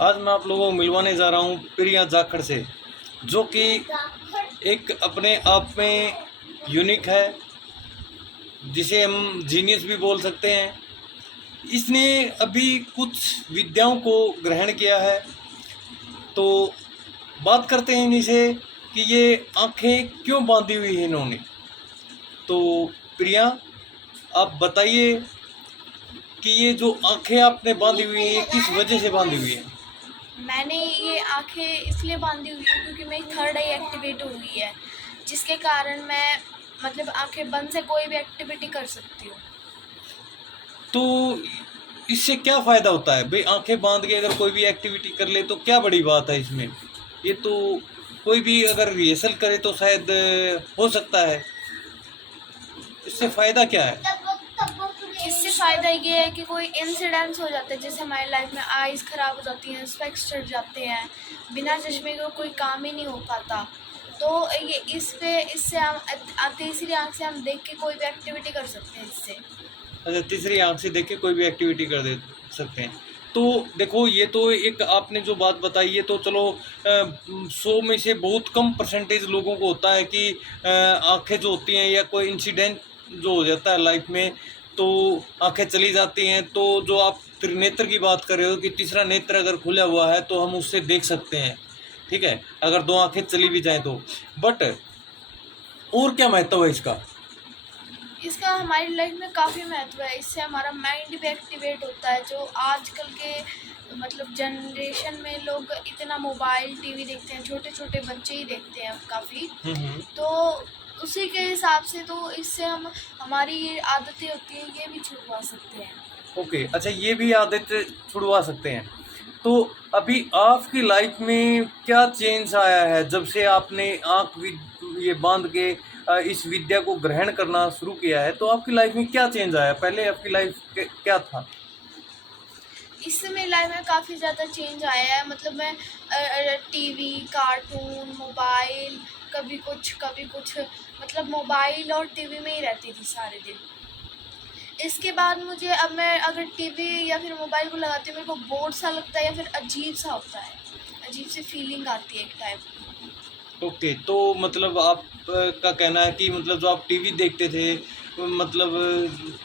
आज मैं आप लोगों को मिलवाने जा रहा हूँ प्रिया जाखड़ से, जो कि एक अपने आप में यूनिक है, जिसे हम जीनियस भी बोल सकते हैं। इसने अभी कुछ विद्याओं को ग्रहण किया है, तो बात करते हैं इनसे कि ये आंखें क्यों बांधी हुई है इन्होंने। तो प्रिया, आप बताइए कि ये जो आंखें आपने बांधी हुई हैं, ये किस वजह से बांधी हुई है? मैंने ये आंखें इसलिए बांधी हुई है क्योंकि मेरी थर्ड आई एक्टिवेट हुई है, जिसके कारण मैं मतलब आंखें बंद से कोई भी एक्टिविटी कर सकती हूँ। तो इससे क्या फ़ायदा होता है भाई? आंखें बांध के अगर कोई भी एक्टिविटी कर ले तो क्या बड़ी बात है इसमें? ये तो कोई भी अगर रिहर्सल करे तो शायद हो सकता है। इससे फ़ायदा क्या है? इससे फ़ायदा ये है कि कोई इंसिडेंट्स हो जाते हैं, जैसे हमारी लाइफ में आइज़ ख़राब हो जाती हैं, स्पेक्स चढ़ जाते हैं, बिना चश्मे के कोई काम ही नहीं हो पाता। तो ये इससे हम तीसरी आँख से हम देख के कोई भी एक्टिविटी कर सकते हैं इससे। अच्छा, तीसरी आंख से देख के कोई भी एक्टिविटी कर दे सकते हैं। तो देखो, ये तो एक आपने जो बात बताई, ये तो चलो 100 में से बहुत कम परसेंटेज लोगों को होता है कि आंखें जो होती हैं या कोई इंसिडेंट जो हो जाता है लाइफ में, तो आंखें चली जाती हैं। तो जो आप त्रिनेत्र की बात कर रहे हो कि तीसरा नेत्र अगर खुला हुआ है तो हम उससे देख सकते हैं, ठीक है, अगर दो आंखें चली भी जाएं तो। बट और क्या महत्व है इसका? इसका हमारी लाइफ में काफ़ी महत्व है। इससे हमारा माइंड भी एक्टिवेट होता है। जो आजकल के मतलब जनरेशन में लोग इतना मोबाइल टीवी देखते हैं, छोटे छोटे बच्चे ही देखते हैं काफ़ी। हम्म। तो उसी के हिसाब से तो इससे हम हमारी ये आदतें होती हैं ये भी छुड़वा सकते हैं। ओके, अच्छा, ये भी आदत छुड़वा सकते हैं। तो अभी आपकी लाइफ में क्या चेंज आया है जब से आपने ये बांध के इस विद्या को ग्रहण करना शुरू किया है? तो आपकी लाइफ में क्या चेंज आया? पहले आपकी लाइफ क्या था? इससे मेरी लाइफ में काफ़ी ज़्यादा चेंज आया है। मतलब मैं टीवी, कार्टून, मोबाइल, कभी कुछ मतलब मोबाइल और टीवी में ही रहती थी सारे दिन। इसके बाद मुझे अब मैं अगर टीवी या फिर मोबाइल को लगाती हूँ, मेरे को बोर सा लगता है या फिर अजीब सा होता है, अजीब सी फीलिंग आती है एक टाइप की। ओके, तो मतलब आप का कहना है कि मतलब जो आप टीवी देखते थे, मतलब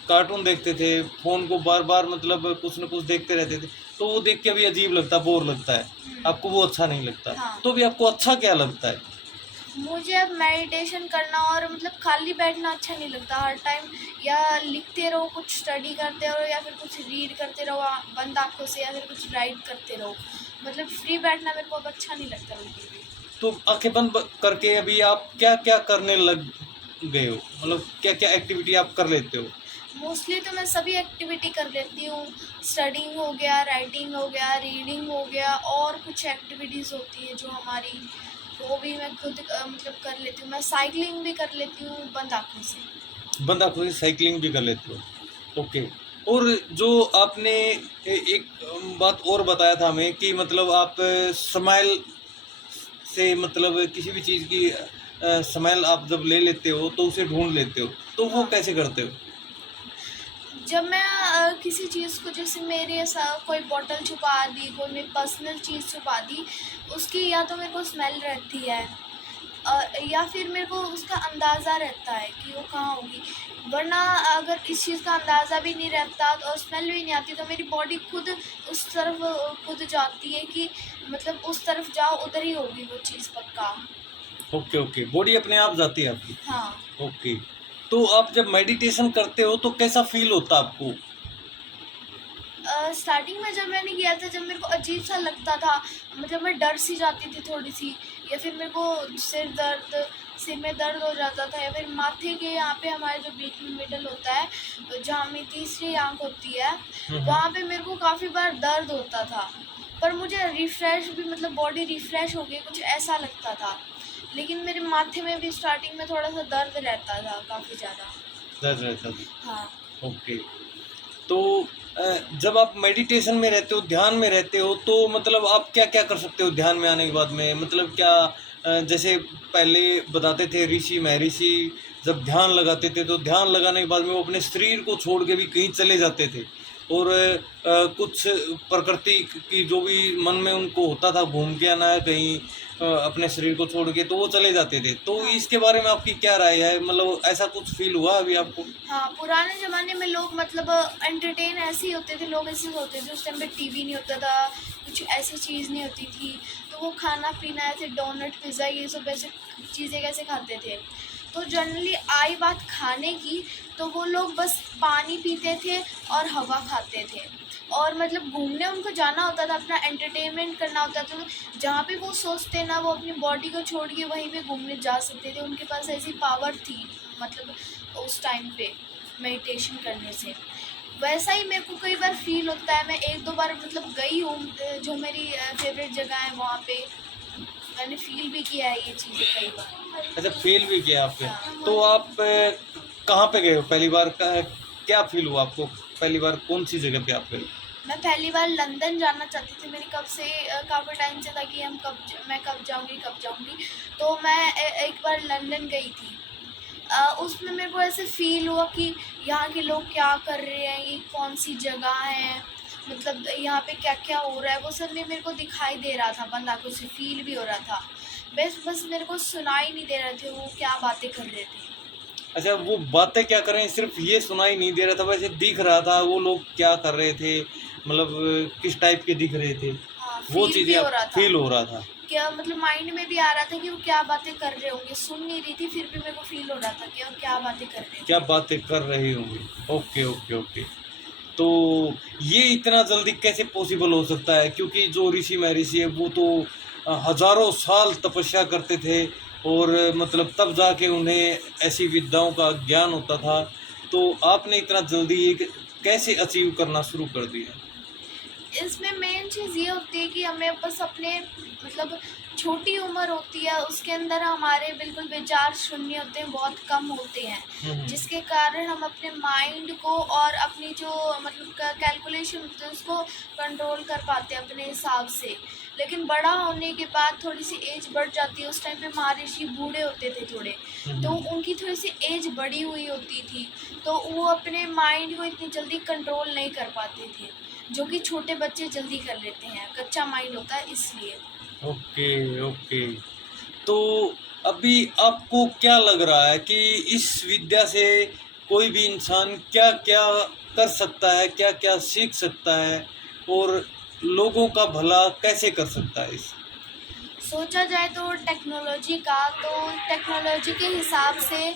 कार्टून देखते थे, फोन को बार बार मतलब कुछ न कुछ देखते रहते थे, तो वो देख के अभी अजीब लगता, बोर लगता है आपको, वो अच्छा नहीं लगता। हाँ, तो अभी आपको अच्छा क्या लगता है? मुझे अब मेडिटेशन करना और मतलब खाली बैठना अच्छा नहीं लगता हर टाइम। या लिखते रहो, कुछ स्टडी करते रहो या फिर कुछ रीड करते रहो बंद आँखों से, या फिर कुछ राइट करते रहो। मतलब फ्री बैठना मेरे को अब अच्छा नहीं लगता बिल्कुल भी। तो आंखें बंद करके अभी आप क्या क्या करने लग गए हो? मतलब क्या क्या एक्टिविटी आप कर लेते हो? मोस्टली तो मैं सभी एक्टिविटी कर लेती हूँ। स्टडिंग हो गया, राइटिंग हो गया, रीडिंग हो गया, और कुछ एक्टिविटीज़ होती है जो हमारी, वो भी मैं खुद मतलब कर लेती हूँ। मैं साइकिलिंग भी कर लेती हूँ बंद आँखों से। बंद आंखों से साइकिलिंग भी कर लेते हो? ओके। और जो आपने एक बात और बताया था हमें कि मतलब आप स्माइल से मतलब किसी भी चीज़ की स्मेल आप जब ले लेते हो तो उसे ढूंढ लेते हो, तो वो हाँ, कैसे करते हो? जब मैं किसी चीज़ को, जैसे मेरे ऐसा कोई बॉटल छुपा दी, कोई मेरी पर्सनल चीज़ छुपा दी, उसकी या तो मेरे को स्मेल रहती है, या फिर मेरे को उसका अंदाज़ा रहता है कि वो कहाँ होगी। वरना अगर इस चीज़ का अंदाज़ा भी नहीं रहता और स्मेल भी नहीं आती, तो मेरी बॉडी खुद उस तरफ खुद जाती है कि मतलब उस तरफ जाओ, उधर ही होगी वो चीज़ पक्का। ओके ओके, बॉडी अपने आप जाती है आपकी? हाँ। ओके। तो आप जब मेडिटेशन करते हो तो कैसा फील होता है आपको? स्टार्टिंग में जब मैंने किया था, जब मेरे को अजीब सा लगता था, मतलब मैं डर सी जाती थी थोड़ी सी, या फिर मेरे को सिर में दर्द हो जाता था, या फिर माथे के यहाँ पे हमारे जो बीच में मिडल होता है, जहाँ में तीसरी आँख होती है, वहाँ पे मेरे को काफ़ी बार दर्द होता था। पर मुझे रिफ़्रेश भी, मतलब बॉडी रिफ़्रेश हो गई, कुछ ऐसा लगता था। लेकिन मेरे माथे में भी स्टार्टिंग में थोड़ा सा दर्द रहता था काफ़ी ज़्यादा। दर्द रहता था? हाँ। ओके। तो जब आप मेडिटेशन में रहते हो, ध्यान में रहते हो, तो मतलब आप क्या क्या कर सकते हो ध्यान में आने के बाद में? मतलब क्या जैसे पहले बताते थे ऋषि महर्षि, जब ध्यान लगाते थे तो ध्यान लगाने के बाद में वो अपने शरीर को छोड़ के भी कहीं चले जाते थे, और कुछ प्रकृति की जो भी मन में उनको होता था घूम के आना है कहीं अपने शरीर को छोड़ के, तो वो चले जाते थे। तो हाँ। इसके बारे में आपकी क्या राय है, मतलब ऐसा कुछ फील हुआ अभी आपको? हाँ, पुराने ज़माने में लोग मतलब एंटरटेन ऐसे ही होते थे, लोग ऐसे होते थे, उस टाइम पे टीवी नहीं होता था, कुछ ऐसी चीज़ नहीं होती थी, तो वो खाना पीना ऐसे डोनट पिज़्ज़ा ये सब ऐसे चीज़ें कैसे खाते थे। तो जनरली आई बात खाने की, तो वो लोग बस पानी पीते थे और हवा खाते थे, और मतलब घूमने उनको जाना होता था, अपना एंटरटेनमेंट करना होता था, तो जहाँ पे वो सोचते ना वो अपनी बॉडी को छोड़ के वहीं पे घूमने जा सकते थे, उनके पास ऐसी पावर थी मतलब उस टाइम पे मेडिटेशन करने से। वैसा ही मेरे को कई बार फील होता है, मैं एक दो बार मतलब गई हूँ जो मेरी फेवरेट जगह है वहाँ पे, मैंने फील भी किया है ये चीज़ें कई बार। अच्छा, फील भी किया आपने। हाँ। तो आप कहाँ पे गए हो पहली बार? क्या फील हुआ आपको पहली बार, कौन सी जगह पे आप गए? मैं पहली बार लंदन जाना चाहती थी, मेरी कब से काफ़ी टाइम से था कि मैं कब जाऊँगी। तो मैं एक बार लंदन गई थी। उसमें मेरे को ऐसे फ़ील हुआ कि यहाँ के लोग क्या कर रहे हैं, ये कौन-सी जगह है, मतलब यहाँ पे क्या-क्या हो रहा है, वो सब में मेरे को दिखाई दे रहा था बंद आँखों से, फ़ील भी हो रहा था। बस मेरे को सुनाई नहीं दे रहे थे वो क्या बातें कर रहे थे। अच्छा, वो बातें क्या कर रहे हैं सिर्फ ये सुनाई नहीं दे रहा था, वैसे दिख रहा था वो लोग क्या कर रहे थे, मतलब किस टाइप के दिख रहे थे, हाँ, वो फ़ील चीज़ें भी हो आप रहा था। फील हो रहा था? क्या मतलब माइंड में भी आ रहा था कि वो क्या बातें कर रहे होंगे, सुन नहीं रही थी फिर भी मेरे को फ़ील हो रहा था कि वो क्या बातें कर रहे क्या थे। बातें कर रहे होंगे। Okay, okay, okay. तो ये इतना जल्दी कैसे पॉसिबल हो सकता है? क्योंकि जो ऋषि महर्षि है वो तो हज़ारों साल तपस्या करते थे, और मतलब तब जाके उन्हें ऐसी विद्याओं का ज्ञान होता था। तो आपने इतना जल्दी ये कैसे अचीव करना शुरू कर दिया? इसमें मेन चीज़ ये होती है कि हमें बस अपने मतलब छोटी उम्र होती है, उसके अंदर हमारे बिल्कुल विचार शून्य होते हैं, बहुत कम होते हैं, हम्म। जिसके कारण हम अपने माइंड को और अपनी जो मतलब कैलकुलेशन होती है उसको कंट्रोल कर पाते हैं अपने हिसाब से। लेकिन बड़ा होने के बाद थोड़ी सी एज बढ़ जाती है, उस टाइम पे महर्षि बूढ़े होते थे थोड़े, तो उनकी थोड़ी सी एज बढ़ी हुई होती थी, तो वो अपने माइंड को इतनी जल्दी कंट्रोल नहीं कर पाते थे, जो कि छोटे बच्चे जल्दी कर लेते हैं, कच्चा माइंड होता है इसलिए। Okay, okay. तो अभी आपको क्या लग रहा है कि इस विद्या से कोई भी इंसान क्या-क्या कर सकता है, क्या-क्या सीख सकता है, और लोगों का भला कैसे कर सकता है इस? सोचा जाए तो टेक्नोलॉजी का, तो टेक्नोलॉजी के हिसाब से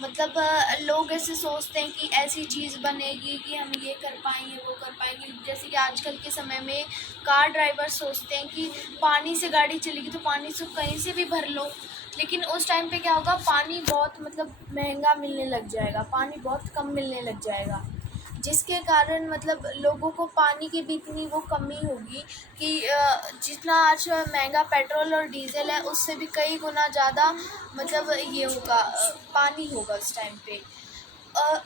मतलब लोग ऐसे सोचते हैं कि ऐसी चीज़ बनेगी कि हम ये कर पाएंगे वो कर पाएंगे, जैसे कि आजकल के समय में कार ड्राइवर सोचते हैं कि पानी से गाड़ी चलेगी तो पानी से कहीं से भी भर लो, लेकिन उस टाइम पे क्या होगा, पानी बहुत मतलब महंगा मिलने लग जाएगा, पानी बहुत कम मिलने लग जाएगा, जिसके कारण मतलब लोगों को पानी की भी इतनी वो कमी होगी कि जितना आज महंगा पेट्रोल और डीजल है उससे भी कई गुना ज़्यादा मतलब ये होगा, पानी होगा उस टाइम पे।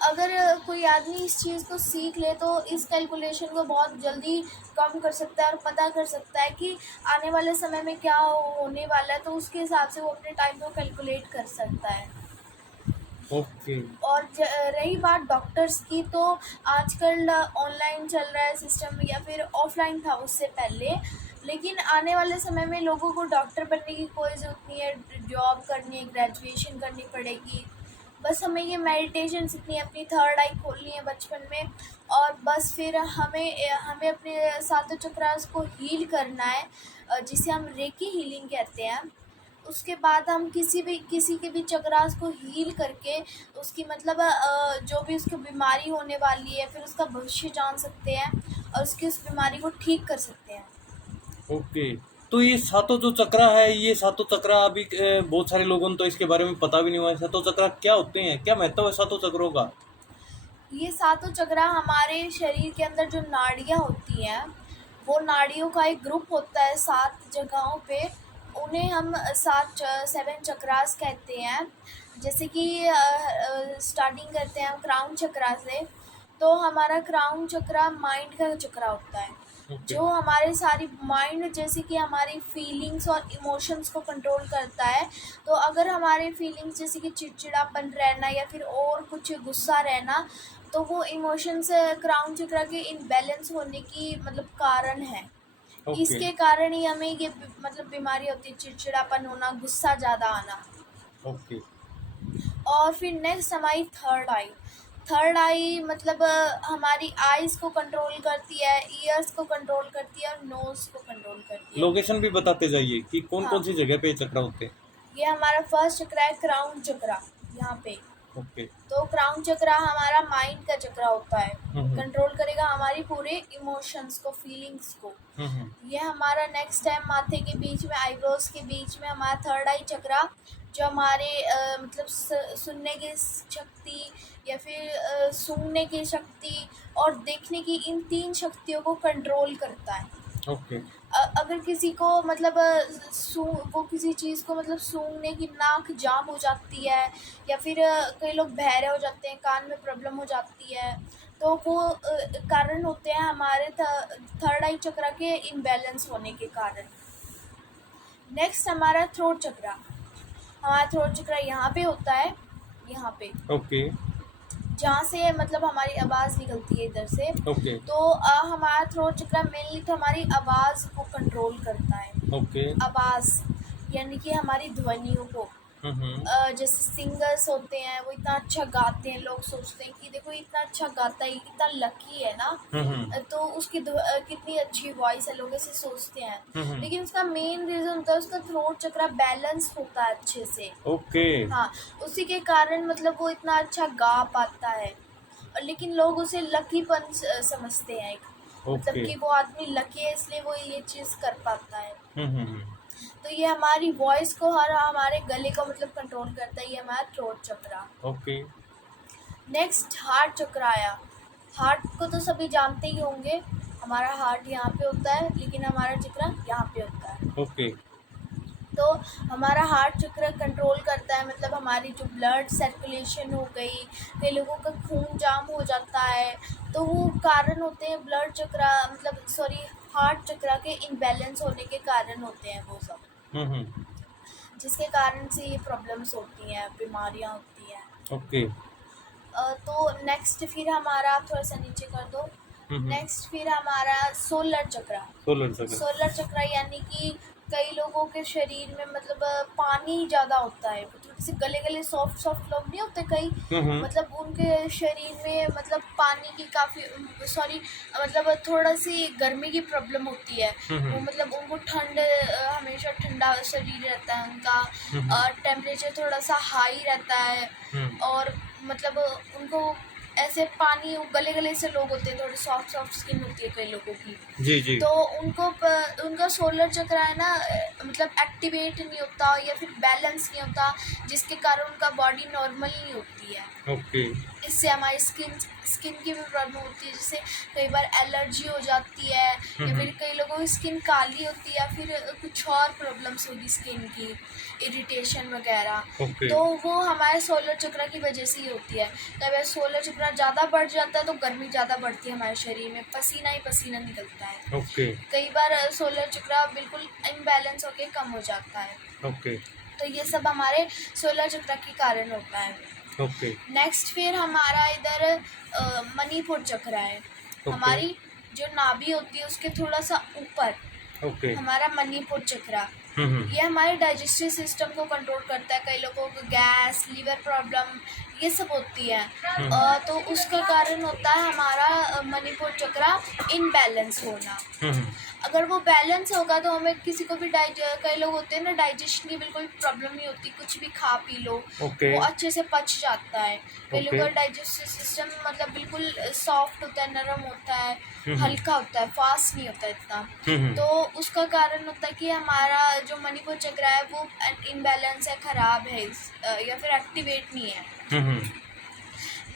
अगर कोई आदमी इस चीज़ को सीख ले तो इस कैलकुलेशन को बहुत जल्दी कम कर सकता है और पता कर सकता है कि आने वाले समय में क्या होने वाला है, तो उसके हिसाब से वो अपने टाइम को कैलकुलेट कर सकता है। ओके। और रही बात डॉक्टर्स की, तो आजकल ऑनलाइन चल रहा है सिस्टम या फिर ऑफलाइन था उससे पहले, लेकिन आने वाले समय में लोगों को डॉक्टर बनने की कोई ज़रूरत नहीं है, जॉब करनी है, ग्रेजुएशन करनी पड़ेगी, बस हमें ये मेडिटेशन सीखनी है, अपनी थर्ड आई खोलनी है बचपन में, और बस फिर हमें हमें अपने सातों चक्रास को हील करना है, जिसे हम रेकी हीलिंग कहते हैं। उसके बाद हम किसी के भी चक्रास को हील करके उसकी मतलब जो भी उसकी बीमारी होने वाली है फिर उसका भविष्य जान सकते हैं और उसकी उस बीमारी को ठीक कर सकते हैं। ओके। तो ये सातों जो चक्रा है, ये सातों चक्रा अभी बहुत सारे लोगों को तो इसके बारे में पता भी नहीं हुआ है। सातों चक्रा क्या होते हैं, क्या महत्व है सातों चक्रों का? ये सातों चक्रा हमारे शरीर के अंदर जो नाड़ियाँ होती हैं, वो नाड़ियों का एक ग्रुप होता है 7 जगहों पे, उन्हें हम 7 चक्रास कहते हैं। जैसे कि स्टार्टिंग करते हैं हम क्राउन चक्रा से, तो हमारा क्राउन चक्रा माइंड का चक्रा होता है, ओके। जो हमारे सारी माइंड जैसे कि हमारी फीलिंग्स और इमोशंस को कंट्रोल करता है। तो अगर हमारे फीलिंग्स जैसे कि चिड़चिड़ापन रहना या फिर और कुछ गुस्सा रहना, तो वो इमोशंस क्राउन चक्रा के इनबैलेंस होने की मतलब कारण है। ओके। इसके कारण ही हमें ये मतलब बीमारी होती है, चिड़चिड़ापन होना, गुस्सा ज़्यादा आना। ओके। और फिर नेक्स्ट हमारी थर्ड आई। थर्ड आई मतलब हमारी आईज को कंट्रोल करती है, ईयर्स को कंट्रोल करती है और नोज को कंट्रोल करती है। लोकेशन भी बताते जाइए कि कौन हाँ। कौन सी जगह पे ये चक्र होते हैं। ये हमारा फर्स्ट चक्र है क्राउन चक्रा, यहाँ पे। ओके। तो क्राउन चक्रा हमारा माइंड का चक्रा होता है, हम्म। कंट्रोल करेगा हमारी पूरे इमोशंस को, फीलिंग्स को। ये हमारा नेक्स्ट है माथे के बीच में, आईब्रोज के बीच में हमारा थर्ड आई चक्रा, जो हमारे मतलब सुनने की शक्ति या फिर सूंघने की शक्ति और देखने की, इन 3 शक्तियों को कंट्रोल करता है। ओके। अगर किसी को मतलब वो किसी चीज़ को मतलब सूंघने की नाक जाम हो जाती है या फिर कई लोग बहरे हो जाते हैं, कान में प्रॉब्लम हो जाती है, तो वो कारण होते हैं हमारे थर्ड आई चक्रा के इम्बैलेंस होने के कारण। नेक्स्ट हमारा थ्रोट चक्रा। हमारा थ्रोट चक्रा यहाँ पे होता है, यहाँ पे, ओके। जहाँ से मतलब हमारी आवाज़ निकलती है इधर से। ओके। तो हमारा थ्रोट चक्रा मेनली तो हमारी आवाज़ को कंट्रोल करता है। ओके। आवाज़ यानी कि हमारी ध्वनियों को। जैसे सिंगर्स होते हैं, वो इतना अच्छा गाते हैं, लोग सोचते हैं कि देखो इतना अच्छा गाता है, इतना लकी है ना, तो उसकी कितनी अच्छी वॉइस है, लोग ऐसे सोचते हैं। लेकिन उसका मेन रीज़न होता है उसका थ्रोट चक्रा बैलेंस होता है अच्छे से। ओके। हाँ, उसी के कारण मतलब वो इतना अच्छा गा पाता है। लेकिन लोग उसे लकीपन समझते हैं, मतलब ओके। कि वो आदमी लकी है इसलिए वो ये चीज़ कर पाता है। हम्म। तो ये हमारी वॉइस को, हर हमारे गले को मतलब कंट्रोल करता है, ये हमारा थ्रोट चक्रा। ओके। नेक्स्ट हार्ट चक्रा आया। हार्ट को तो सभी जानते ही होंगे, हमारा हार्ट यहाँ पे होता है, लेकिन हमारा चक्रा यहाँ पे होता है। ओके। तो हमारा हार्ट चक्र कंट्रोल करता है मतलब हमारी जो ब्लड सर्कुलेशन हो गई, कई लोगों का खून जाम हो जाता है, तो वो कारण होते हैं ब्लड चक्र मतलब सॉरी हार्ट चक्र के इनबैलेंस होने के कारण होते हैं वो सब, जिसके कारण से ये प्रॉब्लम्स होती हैं, बीमारियां होती हैं। ओके। तो नेक्स्ट फिर हमारा थोड़ा सा नीचे कर दो। नेक्स्ट फिर हमारा सोलर चक्र। सोलर चक्र यानी कि कई लोगों के शरीर में मतलब पानी ज़्यादा होता है, थोड़े से गले गले सॉफ्ट सॉफ्ट लोग नहीं होते कई, मतलब उनके शरीर में मतलब पानी की काफ़ी सॉरी मतलब थोड़ा सी गर्मी की प्रॉब्लम होती है। वो मतलब उनको ठंड, हमेशा ठंडा शरीर रहता है उनका, टेम्परेचर थोड़ा सा हाई रहता है और मतलब उनको ऐसे पानी गले गले से लोग होते हैं, थोड़ी सॉफ्ट सॉफ्ट स्किन होती है कई लोगों की। जी जी। तो उनको उनका सोलर चक्र है ना मतलब एक्टिवेट नहीं होता या फिर बैलेंस नहीं होता, जिसके कारण उनका बॉडी नॉर्मल नहीं होती है। ओके। इससे हमारी स्किन की भी प्रॉब्लम होती है, जैसे कई बार एलर्जी हो जाती है या फिर कई लोगों की स्किन काली होती है या फिर कुछ और प्रॉब्लम्स होगी स्किन की, इरिटेशन वगैरह। ओके। तो वो हमारे सोलर चक्र की वजह से ही होती है। कई बार सोलर चक्र ज़्यादा बढ़ जाता है तो गर्मी ज़्यादा बढ़ती है हमारे शरीर में, पसीना ही पसीना निकलता है। ओके। कई बार सोलर चक्र बिल्कुल इम्बैलेंस होकर कम हो जाता है। ओके। तो ये सब हमारे सोलर चक्र के कारण होता है। ओके। नेक्स्ट फिर हमारा इधर मणिपुर चक्र है। हमारी जो नाभि होती है उसके थोड़ा सा ऊपर ओके। हमारा मणिपुर चक्र, ये हमारे डाइजेस्टिव सिस्टम को कंट्रोल करता है। कई लोगों को गैस, लीवर प्रॉब्लम ये सब होती है, तो उसका कारण होता है हमारा मणिपुर चक्र इनबैलेंस होना। अगर वो बैलेंस होगा तो हमें किसी को भी कई लोग होते हैं ना डाइजेशन की बिल्कुल प्रॉब्लम नहीं होती, कुछ भी खा पी लो वो अच्छे से पच जाता है। कई लोगों का डाइजेस्टिव सिस्टम मतलब बिल्कुल सॉफ्ट होता है, नरम होता है, हल्का होता है, फास्ट नहीं होता इतना। तो उसका कारण होता है कि हमारा जो मणिपुर चक्र है वो इनबैलेंस है, खराब है या फिर एक्टिवेट नहीं है।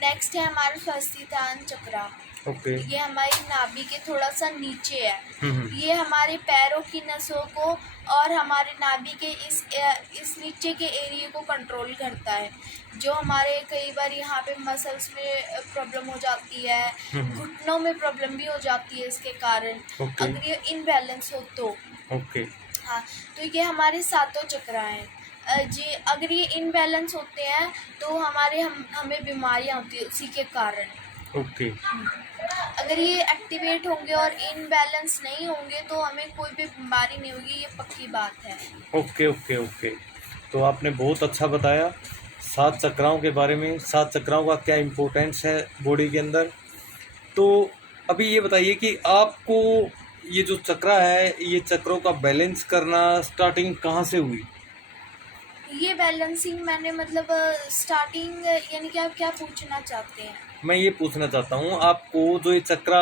नेक्स्ट है हमारा स्वादिष्टान चक्र। ओके। ये हमारी नाभि के थोड़ा सा नीचे है। ये हमारे पैरों की नसों को और हमारे नाभि के इस नीचे के एरिया को कंट्रोल करता है, जो हमारे कई बार यहाँ पे मसल्स में प्रॉब्लम हो जाती है, घुटनों में प्रॉब्लम भी हो जाती है इसके कारण, अगर ये इनबैलेंस हो तो। हाँ, तो ये हमारे सातों चक्र हैं जी। अगर ये इनबैलेंस होते हैं तो हमें बीमारियाँ होती है उसी के कारण। ओके अगर ये एक्टिवेट होंगे और इनबैलेंस नहीं होंगे तो हमें कोई भी बीमारी नहीं होगी, ये पक्की बात है। Okay okay okay. तो आपने बहुत अच्छा बताया 7 चक्राओं के बारे में, 7 चक्राओं का क्या इम्पोर्टेंस है बॉडी के अंदर। तो अभी ये बताइए कि आपको ये जो चक्रा है, ये चक्रों का बैलेंस करना स्टार्टिंग कहाँ से हुई? ये बैलेंसिंग मैंने मतलब स्टार्टिंग, यानी कि आप क्या पूछना चाहते हैं? मैं ये पूछना चाहता हूँ आपको, जो ये चक्रा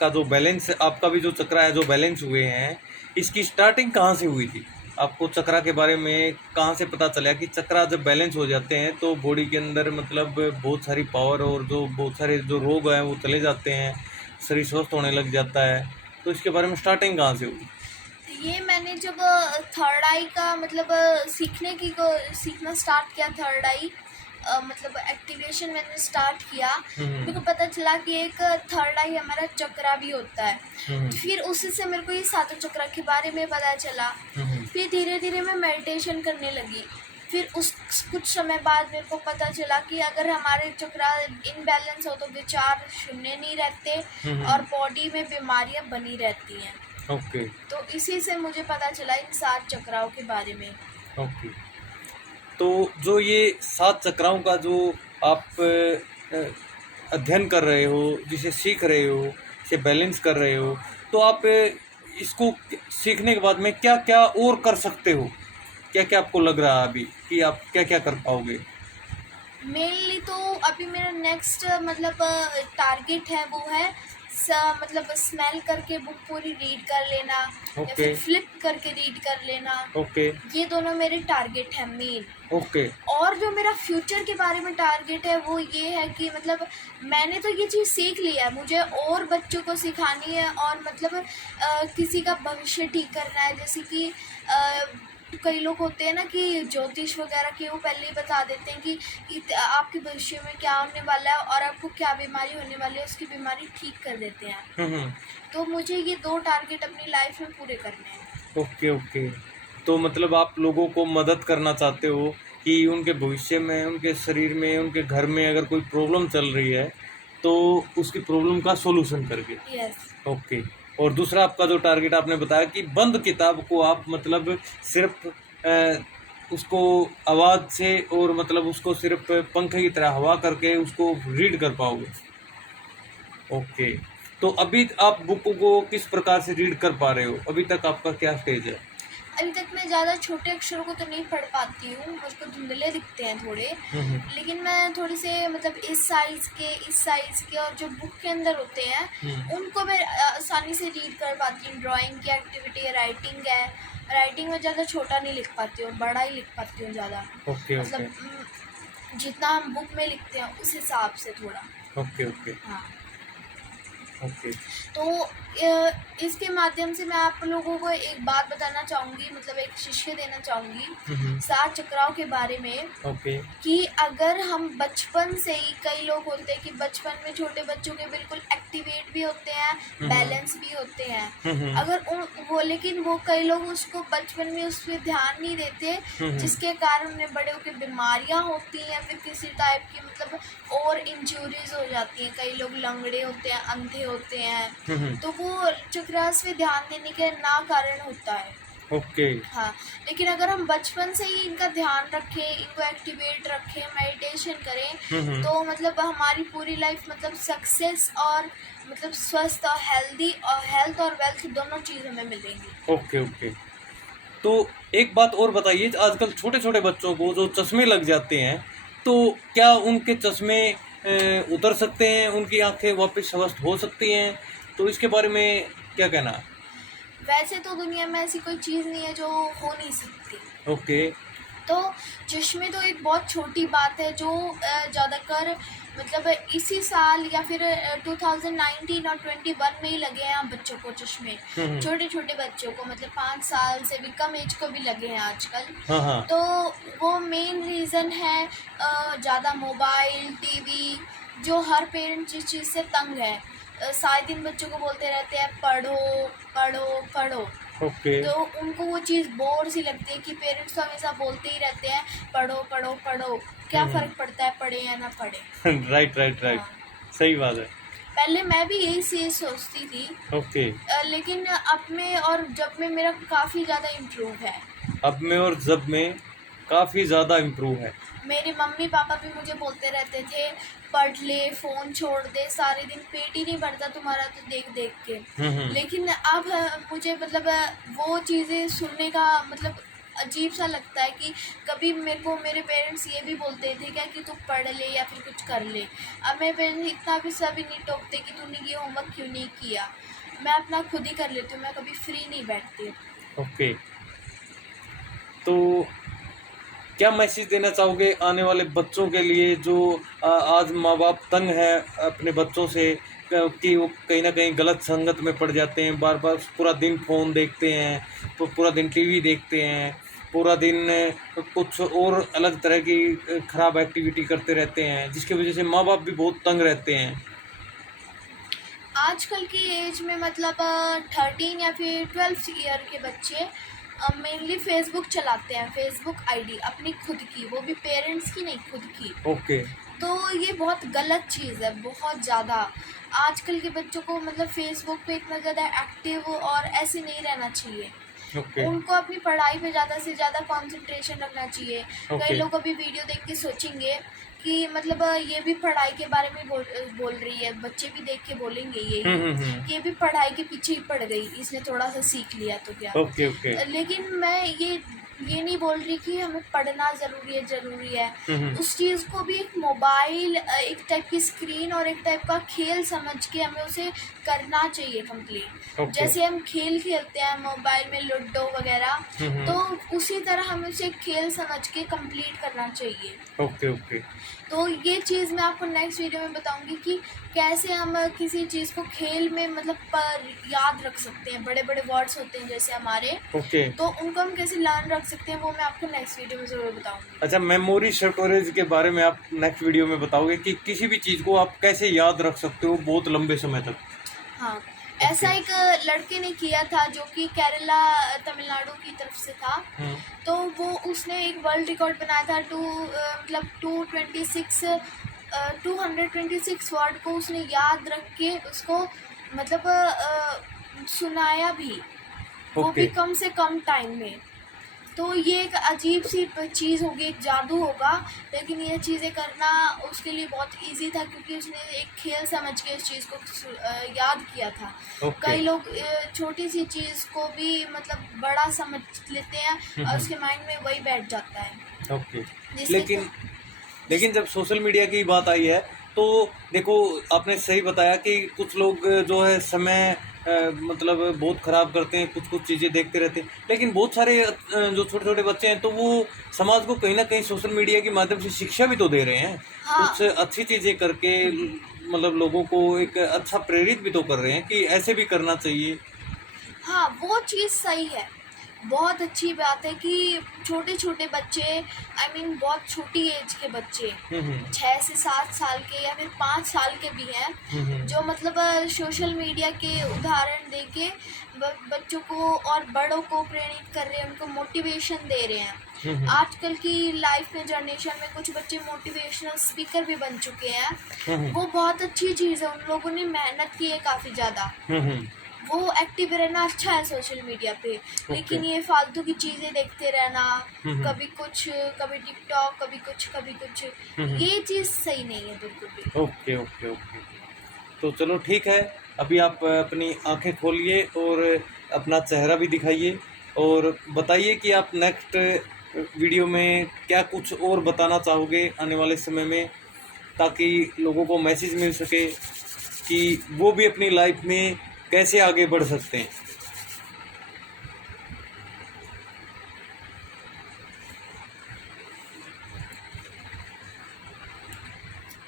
का जो बैलेंस, आपका भी जो चक्रा है जो बैलेंस हुए हैं, इसकी स्टार्टिंग कहाँ से हुई थी? आपको चक्रा के बारे में कहाँ से पता चला कि चक्रा जब बैलेंस हो जाते हैं तो बॉडी के अंदर मतलब बहुत सारी पावर और जो बहुत सारे जो रोग हैं वो चले जाते हैं, शरीर स्वस्थ होने लग जाता है। तो इसके बारे में स्टार्टिंग कहाँ से हुई? ये मैंने जब थर्ड आई का मतलब सीखना स्टार्ट किया, थर्ड आई मतलब एक्टिवेशन मैंने स्टार्ट किया, मेरे को पता चला कि एक थर्ड आई हमारा चक्रा भी होता है। फिर उसी से मेरे को ये सातों चक्रा के बारे में पता चला। फिर धीरे धीरे मैं मेडिटेशन करने लगी। फिर उस कुछ समय बाद मेरे को पता चला कि अगर हमारे चक्रा इनबैलेंस हो तो विचार शून्य नहीं रहते और बॉडी में बीमारियां बनी रहती हैं। ओके तो इसी से मुझे पता चला इन 7 चक्राओं के बारे में। ओके। तो जो ये 7 चक्राओं का जो आप अध्ययन कर रहे हो, जिसे सीख रहे हो, इसे बैलेंस कर रहे हो, तो आप इसको सीखने के बाद में क्या क्या और कर सकते हो? क्या क्या आपको लग रहा है अभी कि आप क्या क्या कर पाओगे? मेनली तो अभी मेरा नेक्स्ट मतलब टारगेट है वो है मतलब स्मेल करके बुक पूरी रीड कर लेना या ओके फिर फ्लिप करके रीड कर लेना। ओके ये दोनों मेरे टारगेट हैं मेन। ओके और जो मेरा फ्यूचर के बारे में टारगेट है वो ये है कि मतलब मैंने तो ये चीज़ सीख लिया है, मुझे और बच्चों को सिखानी है और मतलब किसी का भविष्य ठीक करना है। जैसे कि कई लोग होते हैं ना कि ज्योतिष वगैरह के वो पहले ही बता देते हैं कि आपके भविष्य में क्या होने वाला है और आपको क्या बीमारी होने वाली है, उसकी बीमारी ठीक कर देते हैं। तो मुझे ये 2 टारगेट अपनी लाइफ में पूरे करने हैं। Okay okay. तो मतलब आप लोगों को मदद करना चाहते हो कि उनके भविष्य में, उनके शरीर में, उनके घर में अगर कोई प्रॉब्लम चल रही है तो उसकी प्रॉब्लम का सॉल्यूशन करके। यस। ओके। और दूसरा आपका जो टारगेट आपने बताया कि बंद किताब को आप मतलब सिर्फ उसको आवाज़ से और मतलब उसको सिर्फ पंखे की तरह हवा करके उसको रीड कर पाओगे। ओके। तो अभी आप बुक को किस प्रकार से रीड कर पा रहे हो? अभी तक आपका क्या स्टेज है? अभी तक मैं ज़्यादा छोटे अक्षरों को तो नहीं पढ़ पाती हूँ, मुझको धुंधले दिखते हैं थोड़े। लेकिन मैं थोड़े से मतलब इस साइज़ के और जो बुक के अंदर होते हैं उनको मैं आसानी से रीड कर पाती हूँ। ड्राइंग की एक्टिविटी है, राइटिंग है। राइटिंग में ज़्यादा छोटा नहीं लिख पाती हूँ, बड़ा ही लिख पाती हूँ ज़्यादा। ओके मतलब ओके जितना हम बुक में लिखते हैं उस हिसाब से थोड़ा। ओके ओके हाँ। ओके तो इसके माध्यम से मैं आप लोगों को एक बात बताना चाहूँगी, मतलब एक शिक्षा देना चाहूँगी 7 चक्राओं के बारे में। ओके कि अगर हम बचपन से ही, कई लोग होते हैं कि बचपन में छोटे बच्चों के बिल्कुल एक्टिवेट भी होते हैं, बैलेंस भी होते हैं। अगर लेकिन वो कई लोग उसको बचपन में उस पर ध्यान नहीं देते, जिसके कारण उन्हें बड़े होकर बीमारियां होती हैं, फिर किसी टाइप की मतलब और इंजरीज हो जाती हैं। कई लोग लंगड़े होते हैं, अंधे होते हैं, तो वो चक्रास पे ध्यान देने के ना कारण होता है। ओके हाँ, लेकिन अगर हम बचपन से ही इनका ध्यान रखें, इनको एक्टिवेट रखें, मेडिटेशन करें, तो मतलब हमारी पूरी लाइफ मतलब सक्सेस और मतलब स्वस्थ और हेल्थ और वेल्थ दोनों चीज़ हमें मिलेंगी। Okay okay. तो एक बात और बताइए, आजकल छोटे छोटे बच्चों को जो चश्मे लग जाते हैं, तो क्या उनके चश्मे उतर सकते हैं, उनकी आंखें वापस स्वस्थ हो सकती हैं? तो इसके बारे में क्या कहना है? वैसे तो दुनिया में ऐसी कोई चीज़ नहीं है जो हो नहीं सकती। ओके तो चश्मे तो एक बहुत छोटी बात है जो ज़्यादातर मतलब इसी साल या फिर 2019 और 21 में ही लगे हैं बच्चों को चश्मे। छोटे छोटे बच्चों को मतलब 5 साल से भी कम एज को भी लगे हैं आजकल। हाँ हाँ तो वो मेन रीज़न है ज़्यादा मोबाइल, टीवी, जो हर पेरेंट जिस चीज़ से तंग है। सारे दिन बच्चों को बोलते रहते हैं पढ़ो पढ़ो पढ़ो। ओके तो उनको वो चीज़ बोर सी लगती है कि पेरेंट्स तो हमेशा बोलते ही रहते हैं पढ़ो पढ़ो पढ़ो, क्या फ़र्क पड़ता है पढ़े या ना पढ़े। Right right right. हाँ। सही बात है। पहले मैं भी यही से सोचती थी, ओके। लेकिन अब में और जब में मेरा काफ़ी ज़्यादा इम्प्रूव है। अब में और जब में काफ़ी ज़्यादा इम्प्रूव है। मेरे मम्मी पापा भी मुझे बोलते रहते थे, पढ़ ले, फ़ोन छोड़ दे, सारे दिन पेट ही नहीं भरता तुम्हारा तो देख देख के। लेकिन अब मुझे मतलब वो चीज़ें सुनने का मतलब अजीब सा लगता है कि कभी मेरे को मेरे पेरेंट्स ये भी बोलते थे क्या कि तू पढ़ ले या फिर कुछ कर ले। अब मेरे पेरेंट्स इतना भी सभी नहीं टोकते कि तूने ये होमवर्क क्यों नहीं किया। मैं अपना खुद ही कर लेती हूँ, मैं कभी फ्री नहीं बैठती। ओके। तो क्या मैसेज देना चाहोगे आने वाले बच्चों के लिए जो आज माँ बाप तंग है अपने बच्चों से कि वो कहीं ना कहीं गलत संगत में पड़ जाते हैं, बार बार पूरा दिन फ़ोन देखते हैं, तो पूरा दिन टीवी देखते हैं, पूरा दिन कुछ और अलग तरह की ख़राब एक्टिविटी करते रहते हैं, जिसकी वजह से माँ बाप भी बहुत तंग रहते हैं। आजकल की एज में मतलब 13 या फिर 12 ईयर के बच्चे मेनली फेसबुक चलाते हैं, फेसबुक आईडी अपनी खुद की, वो भी पेरेंट्स की नहीं, खुद की। ओके। तो ये बहुत गलत चीज़ है, बहुत ज़्यादा। आजकल के बच्चों को मतलब फेसबुक पे इतना ज़्यादा एक्टिव और ऐसे नहीं रहना चाहिए। ओके। उनको अपनी पढ़ाई पे ज़्यादा से ज़्यादा कंसंट्रेशन रखना चाहिए। कई लोग अभी वीडियो देख के सोचेंगे कि मतलब ये भी पढ़ाई के बारे में बोल रही है, बच्चे भी देख के बोलेंगे ये कि ये भी पढ़ाई के पीछे ही पड़ गई, इसने थोड़ा सा सीख लिया तो क्या। ओके। ओके। लेकिन मैं ये नहीं बोल रही कि हमें पढ़ना ज़रूरी है। उस चीज़ को भी एक मोबाइल, एक टाइप की स्क्रीन और एक टाइप का खेल समझ के हमें उसे करना चाहिए कंप्लीट। जैसे हम खेल खेलते हैं मोबाइल में लूडो वगैरह, तो उसी तरह हमें उसे खेल समझ के कंप्लीट करना चाहिए। ओके। ओके। तो ये चीज़ मैं आपको नेक्स्ट वीडियो में बताऊंगी कि कैसे हम किसी चीज़ को खेल में मतलब पर याद रख सकते हैं। बड़े बड़े वर्ड्स होते हैं जैसे हमारे, ओके। तो उनको हम कैसे लर्न रख सकते हैं वो मैं आपको नेक्स्ट वीडियो में ज़रूर बताऊंगी। अच्छा, मेमोरी स्टोरेज के बारे में आप नेक्स्ट वीडियो में बताओगे कि किसी भी चीज़ को आप कैसे याद रख सकते हो बहुत लंबे समय तक। हाँ, ऐसा एक लड़के ने किया था जो कि केरला तमिलनाडु की तरफ से था। तो वो उसने एक वर्ल्ड रिकॉर्ड बनाया था, मतलब 226 वर्ड को उसने याद रख के उसको मतलब सुनाया भी, वो भी कम से कम टाइम में। तो ये एक अजीब सी चीज़ होगी, एक जादू होगा, लेकिन ये चीज़ें करना उसके लिए बहुत इजी था क्योंकि उसने एक खेल समझ के इस चीज़ को याद किया था। कई लोग छोटी सी चीज़ को भी मतलब बड़ा समझ लेते हैं और उसके माइंड में वही बैठ जाता है। ओके। लेकिन जब सोशल मीडिया की बात आई है तो देखो, आपने सही बताया कि कुछ लोग जो है समय मतलब बहुत ख़राब करते हैं, कुछ कुछ चीज़ें देखते रहते हैं, लेकिन बहुत सारे जो छोटे छोटे बच्चे हैं तो वो समाज को कहीं ना कहीं सोशल मीडिया के माध्यम से शिक्षा भी तो दे रहे हैं। हाँ। कुछ अच्छी चीज़ें करके मतलब लोगों को एक अच्छा प्रेरित भी तो कर रहे हैं कि ऐसे भी करना चाहिए। हाँ, वो चीज़ सही है, बहुत अच्छी बात है कि छोटे छोटे बच्चे, बहुत छोटी एज के बच्चे 6 से 7 साल के या फिर 5 साल के भी हैं, जो मतलब सोशल मीडिया के उदाहरण देके बच्चों को और बड़ों को प्रेरित कर रहे हैं, उनको मोटिवेशन दे रहे हैं। आजकल की लाइफ में, जनरेशन में कुछ बच्चे मोटिवेशनल स्पीकर भी बन चुके हैं। वो बहुत अच्छी चीज़ है, उन लोगों ने मेहनत की है काफ़ी ज़्यादा। वो एक्टिव रहना अच्छा है सोशल मीडिया पे, लेकिन ये फालतू की चीज़ें देखते रहना, कभी कुछ, कभी टिकटॉक, कभी कुछ, ये चीज़ सही नहीं है बिल्कुल भी। ओके। ओके। ओके। तो चलो ठीक है, अभी आप अपनी आंखें खोलिए और अपना चेहरा भी दिखाइए और बताइए कि आप नेक्स्ट वीडियो में क्या कुछ और बताना चाहोगे आने वाले समय में, ताकि लोगों को मैसेज मिल सके कि वो भी अपनी लाइफ में कैसे आगे बढ़ सकते हैं।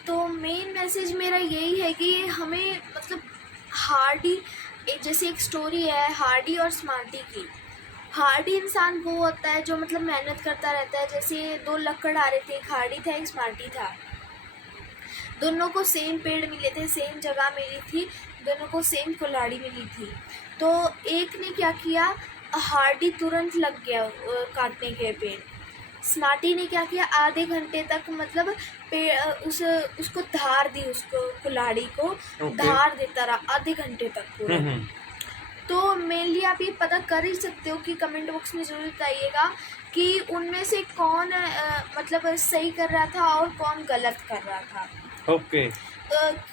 तो मेन मैसेज मेरा यही है कि हमें मतलब हार्डी, जैसे एक स्टोरी है हार्डी और स्मार्टी की। हार्डी इंसान वो होता है जो मतलब मेहनत करता रहता है। जैसे 2 लकड़हारे थे, एक हार्डी था एक स्मार्टी था। दोनों को सेम पेड़ मिले थे, सेम जगह मिली थी, दोनों को सेम कुल्हाड़ी मिली थी। तो एक ने क्या किया, हार्डी तुरंत लग गया काटने के पेड़, स्मार्टी ने क्या किया, आधे घंटे तक मतलब उसको धार दी, उसको कुल्हाड़ी को Okay. धार देता रहा आधे घंटे तक पूरा। तो मेनली आप ये पता कर ही सकते हो कि कमेंट बॉक्स में ज़रूर बताइएगा कि उनमें से कौन मतलब सही कर रहा था और कौन गलत कर रहा था। ओके।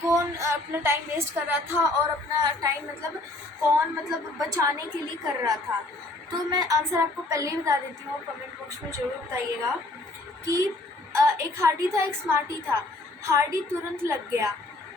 कौन अपना टाइम वेस्ट कर रहा था और अपना टाइम मतलब कौन मतलब बचाने के लिए कर रहा था। तो मैं आंसर आपको पहले ही बता देती हूँ, कमेंट बॉक्स में ज़रूर बताइएगा कि एक हार्डी था, एक स्मार्टी था। हार्डी तुरंत लग गया,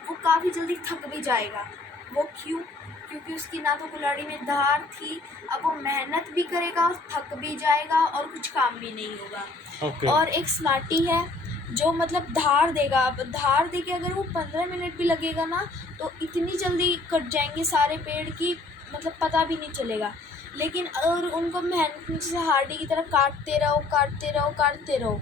वो काफ़ी जल्दी थक भी जाएगा। वो क्यों? क्योंकि उसकी ना तो कुल्हाड़ी में धार थी, अब वो मेहनत भी करेगा, थक भी जाएगा और कुछ काम भी नहीं होगा। ओके। और एक स्मार्टी है जो मतलब धार देगा। अब धार दे के अगर वो 15 मिनट भी लगेगा ना तो इतनी जल्दी कट जाएंगे सारे पेड़ की मतलब पता भी नहीं चलेगा। लेकिन अगर उनको मेहनत से हार्डी की तरह काटते रहो काटते रहो काटते रहो,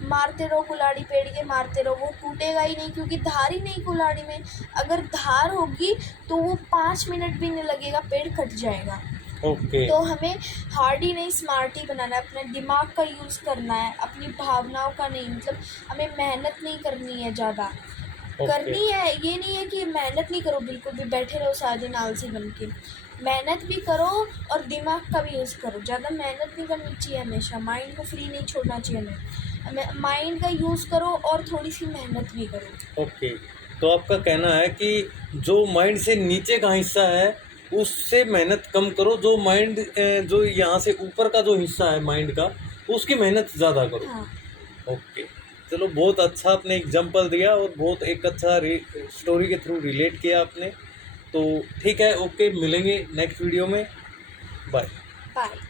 मारते रहो कुल्हाड़ी पेड़ के मारते रहो, वो टूटेगा ही नहीं क्योंकि धार ही नहीं कुल्हाड़ी में। अगर धार होगी तो वो 5 मिनट भी नहीं लगेगा, पेड़ कट जाएगा। ओके। तो हमें हार्डी नहीं स्मार्टी बनाना है, अपने दिमाग का यूज़ करना है, अपनी भावनाओं का नहीं। मतलब हमें मेहनत नहीं करनी है ज़्यादा। करनी है, ये नहीं है कि मेहनत नहीं करो बिल्कुल भी, बैठे रहो सारा दिन आलसी बन के। मेहनत भी करो और दिमाग का भी यूज़ करो। ज़्यादा मेहनत नहीं करनी चाहिए, हमेशा माइंड को फ्री नहीं छोड़ना चाहिए हमें। माइंड का यूज़ करो और थोड़ी सी मेहनत भी करो। ओके। तो आपका कहना है कि जो माइंड से नीचे का हिस्सा है उससे मेहनत कम करो, जो माइंड जो यहाँ से ऊपर का जो हिस्सा है माइंड का उसकी मेहनत ज़्यादा करो। हाँ। ओके। चलो, बहुत अच्छा आपने एग्जाम्पल दिया और बहुत एक अच्छा स्टोरी के थ्रू रिलेट किया आपने। तो ठीक है, ओके, मिलेंगे नेक्स्ट वीडियो में। बाय। बाय।